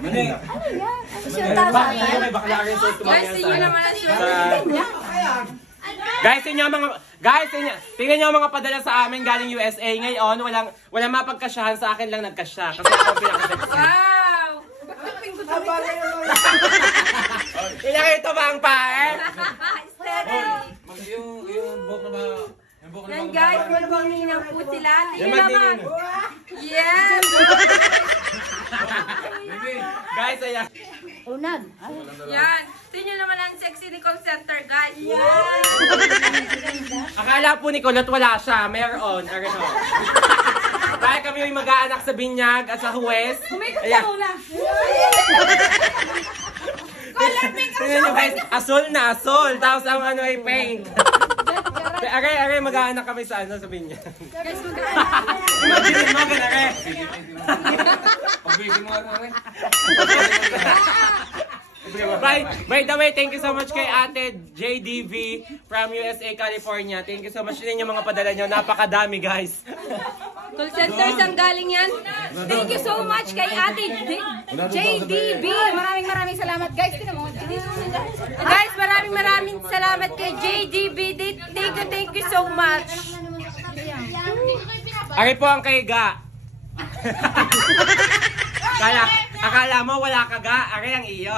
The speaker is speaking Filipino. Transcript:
Mani. Guys, tingnan naman ang show. Guys, tingnan niyo ang mga padala sa amin galing USA. Ngayon, walang mapagkasyahan, sa akin lang nagkasya. Kasi ako pinaka-sexy. Wow! Pinakita ba ang pae? Yung buhok na ba? Yan guys, maghihinang po sila. Tingnan Yan, naman. Yes! Guys, ayan. Unag. Yan. Tingnan naman ang sexy ni call center, guys. Akala po ni Kulot wala siya. Meron. Areho. Dahil kami yung mag-aanak sa binyag at sa huwes. Ayan. Tingnan nyo guys, asol na asol. Tapos ang ano ay paint. Aray, mag-aanak kami sa binyag. Guys, mag-aanak. Imagine mo, ganare. Pag-bigyan mo nga rin. By the way, thank you so much kay Ate JDV from USA, California. Thank you so much din yung mga padala nyo. Napakadami, guys. Call center, saan galing yan? Thank you so much kay Ate JDB. Maraming salamat guys. Guys, maraming salamat kay JDB. Thank you so much. Ari po ang kay Ga. Akala mo wala ka Ga, ari ang iyo.